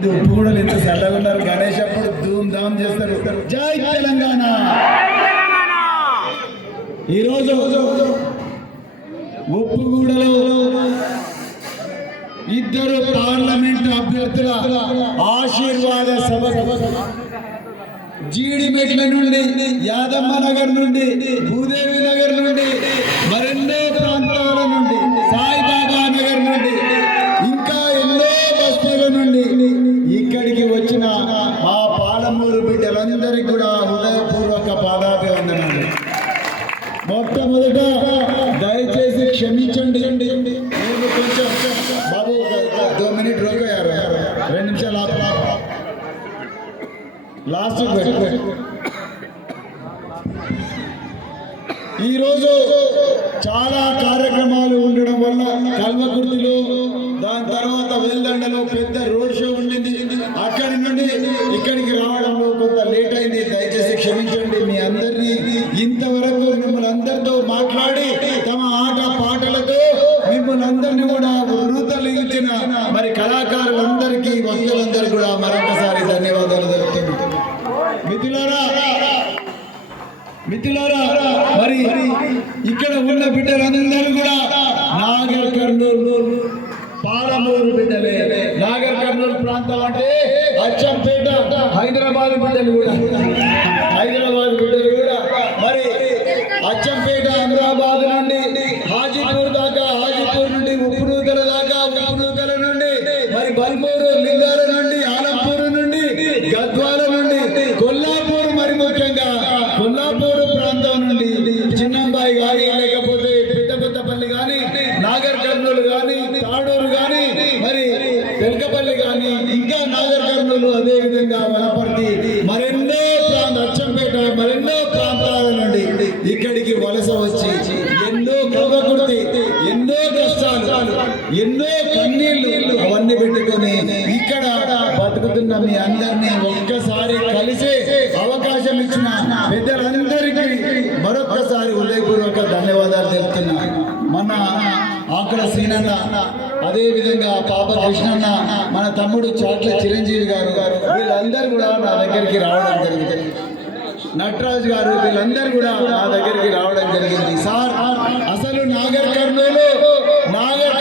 కూడా ఎంత చల్లగా ఉన్నారు. గణేష్ అప్పుడు ధూమ్ ధామ్ చేస్తారు. జై తెలంగాణ! ఈరోజు ఉప్పుగూడలో ఇద్దరు పార్లమెంట్ అభ్యర్థుల ఆశీర్వాద సభ. జీడిమెట్ల నుండి యాదమ్మ నగర్ నుండి భూదేవి నగర్ నుండి మొట్టమొదట దయచేసి క్షమించండి. నేను కొంచెం బాబు ఒక దో మినిట్ రోజు రెండు నిమిషాలు ఆపు. లాస్ట్ ఈరోజు చాలా కార్యక్రమాలు ఉండడం వల్ల కల్వకుర్తిలో దాని తర్వాత వెల్దండలో పెద్ద రోడ్ షో ఉండింది. అక్కడి నుండి ఇక్కడికి రావడంలో కొంత లేట్ అయింది. దయచేసి క్షమించండి మీ అందరినీ. ఇంతవరకు మిమ్మల్ని అందరితో మాట్లాడి తమ ఆట పాటలతో మిమ్మల్ని అందరినీ కూడా వృతలించిన మరి కళాకారులందరికీ భక్తులందరికీ కూడా మరొకసారి ధన్యవాదాలు తెలుపుతున్నాను. మిథులారా మిథులారా మరి ఇక్కడ ఉన్న బిడ్డలందరూ కూడా హైదరాబాద్ బిడ్డలు కూడా కష్టాలు ఎన్నో కన్నీళ్ళు అవన్నీ పెట్టుకొని ఇక్కడ బతుకుతున్న మీ అందరినీ ఒక్కసారి కలిసే అవకాశం ఇచ్చిన పెద్దలందరికీ మరొక్కసారి ఉదయపూర్వక ధన్యవాదాలు తెలుపుతున్నా. మన ఆకుల శ్రీనన్న అదే విధంగా పాప కృష్ణన్న మన తమ్ముడు చాట్ల చిరంజీవి గారు వీళ్ళందరూ కూడా నా దగ్గరికి రావడం జరిగింది. నటరాజ్ గారు వీళ్ళందరూ కూడా నా దగ్గరికి రావడం జరిగింది. సార్ అసలు నాగర్ కర్నూలు నాగర్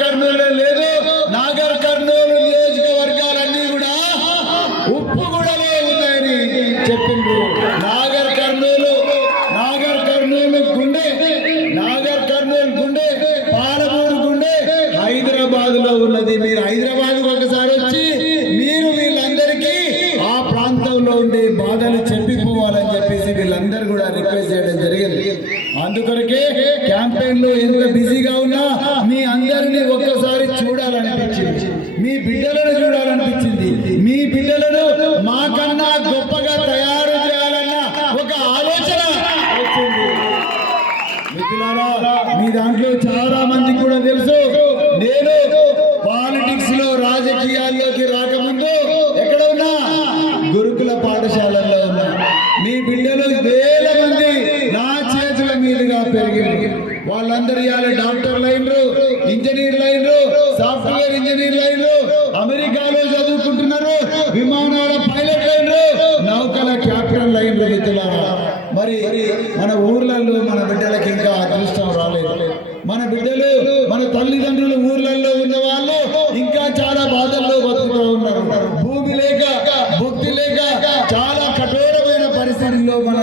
అందుకొరకే క్యాంపెయిన్లో ఎంత బిజీగా ఉన్నా మీ అందరినీ ఒక్కసారి చూడాలనిపించింది. మీ బిడ్డలను చూడాలనిపించింది. మీ పిల్లలను మాకన్నా గొప్పగా తయారు విమానాల పైలట్ లైన్లు నౌకల క్యాప్టెన్ లైన్లు మిత్రులారా మరి మన ఊర్లలో మన బిడ్డలకి ఇంకా అదృష్టం రాలేదు. మన బిడ్డలు మన తల్లిదండ్రులు ఊర్లలో ఉన్న వాళ్ళు ఇంకా చాలా బాధల్లో బతుకుతూ ఉన్నారు. భూమి లేక భక్తి లేక చాలా కఠోరమైన పరిస్థితుల్లో మన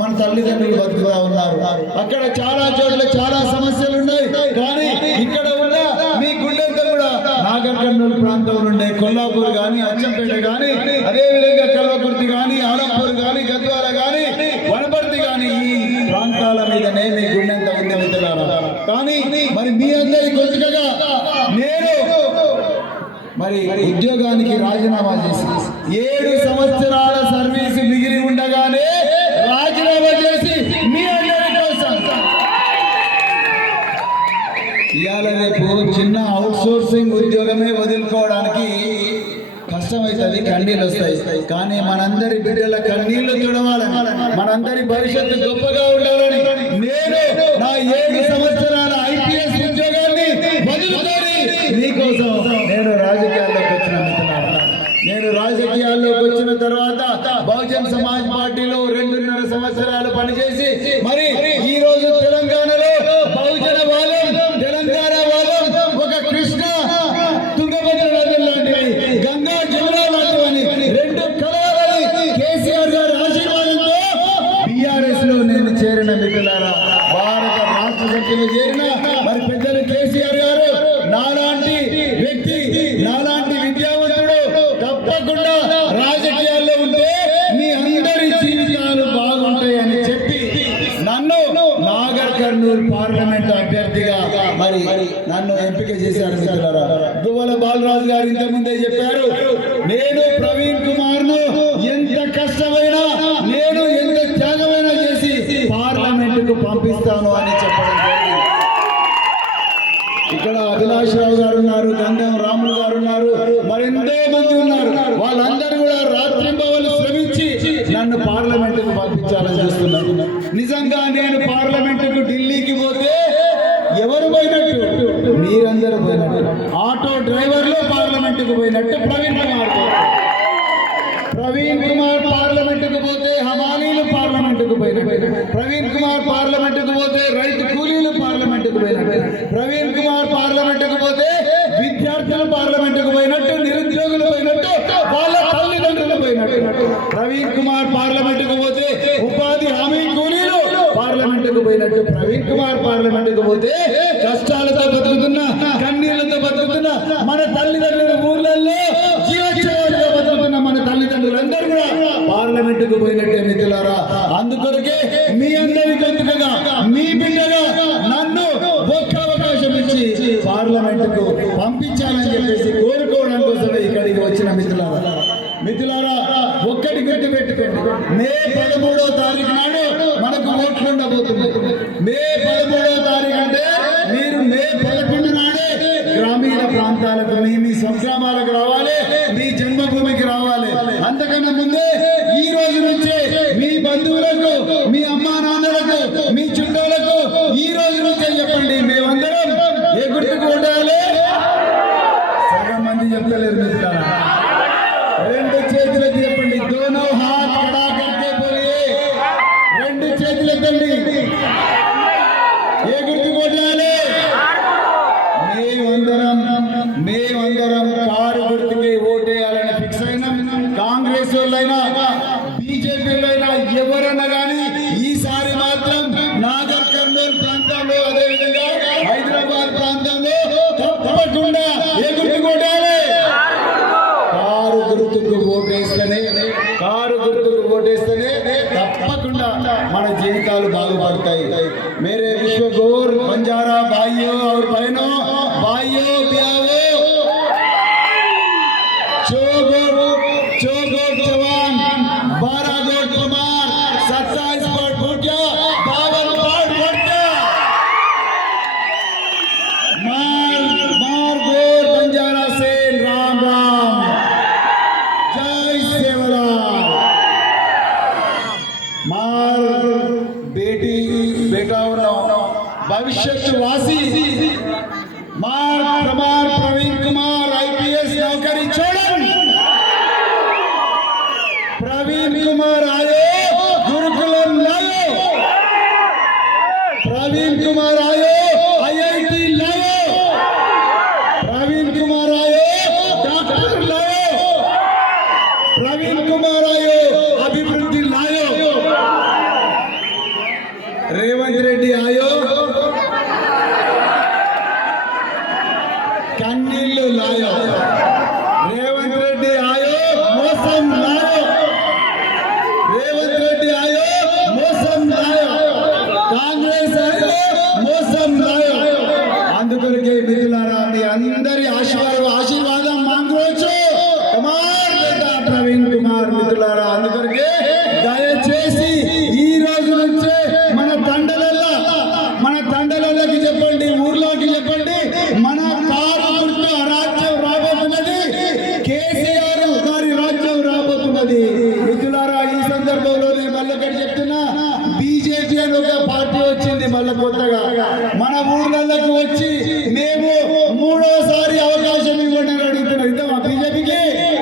మన తల్లిదండ్రులు బతుకుతూ ఉన్నారు. అక్కడ చాలా చోట్ల చాలా సమస్యలు ఉన్నాయి. కానీ ఇక్కడ కర్నూలు ప్రాంతంలో ఉండే కొల్లాపూర్ గాని అచ్చంపేట గాని అదే విధంగా కల్వకుర్తి గాని ఆలంపూర్ గాని గద్వాల గాని వనపర్తి గాని ఈ ప్రాంతాల మీదనే మీ గుండెంత ఉంది మిత్రులారా. కానీ మరి మీ అందరి కొద్దిగా నేను మరి ఉద్యోగానికి రాజీనామా చేసి ఏడు సంవత్సరాల చిన్న అవుట్ సోర్సింగ్ ఉద్యోగమే వదులుకోవడానికి కష్టమైతుంది కన్నీళ్ళు వస్తాయి. కానీ మనందరి బిడ్డల కన్నీళ్ళు చూడవాలని మనందరి భవిష్యత్తు గొప్పగా ఉండాలని నేను నా ఏడు సంవత్సరాల ఐపీఎస్ ఉద్యోగాన్ని నీకోసం నేను రాజకీయాల్లోకి వచ్చిన నేను రాజకీయాల్లోకి వచ్చిన తర్వాత బహుజన్ సమాజ్ పార్టీలో రెండున్నర సంవత్సరాలు కర్నూలు పార్లమెంట్ అభ్యర్థిగా మరి నన్ను ఎంపిక చేశారు మిత్రులారా. దువ్వల బాలరాజు గారు ఇంత ముందే చెప్పారు నేను ప్రవీణ్ కుమార్ను ఎంత కష్టమైనా నేను ఎంత త్యాగమైనా చేసి పార్లమెంట్కు పంపిస్తాను అని చెప్పడం ఇక్కడ అభిలాష్ రావు గారు ఉన్నారు గంగం రాములు గారు ఉన్నారు మరెంతో మంది ఉన్నారు. వాళ్ళందరూ కూడా రాత్రింబవలు శ్రమించి నన్ను పార్లమెంట్కు పంపించాలని చూస్తున్నారు. నిజంగా నేను పార్లమెంట్ మునిగిపోయినట్టు ప్రవీణ్ అయినటువంటి ప్రవీణ్ కుమార్ పార్లమెంట్కి పోతే కష్టాలతో బతుకుతున్నా కన్నీళ్ళతో బతుకుతున్నా మన తల్లిదండ్రుల ఊర్లలో జీవోత్సవాలతో బతుకుతున్న మన తల్లిదండ్రులందరూ కూడా పార్లమెంట్కు పోయినట్టే మిత్రులారా. అందుకొరకే మీ అందరూ గ్రామీణ ప్రాంతాలతోని మీ సంక్షేమాలకు రావాలి ఎవరన్నా కానీ ఈసారి మాత్రం నాగర్ కర్నూలు ప్రాంతంలో అదేవిధంగా హైదరాబాద్ ప్రాంతంలో తప్పకుండా ఏ గుర్తుకు కారు గుర్తుకు ఓటేస్తేనే కారు గుర్తుకు ఓటేస్తేనే తప్పకుండా మన జీవితాలు బాగుపడతాయి. మేరే విశ్వ గోర్ బంజారా భాయ్యో और बहनों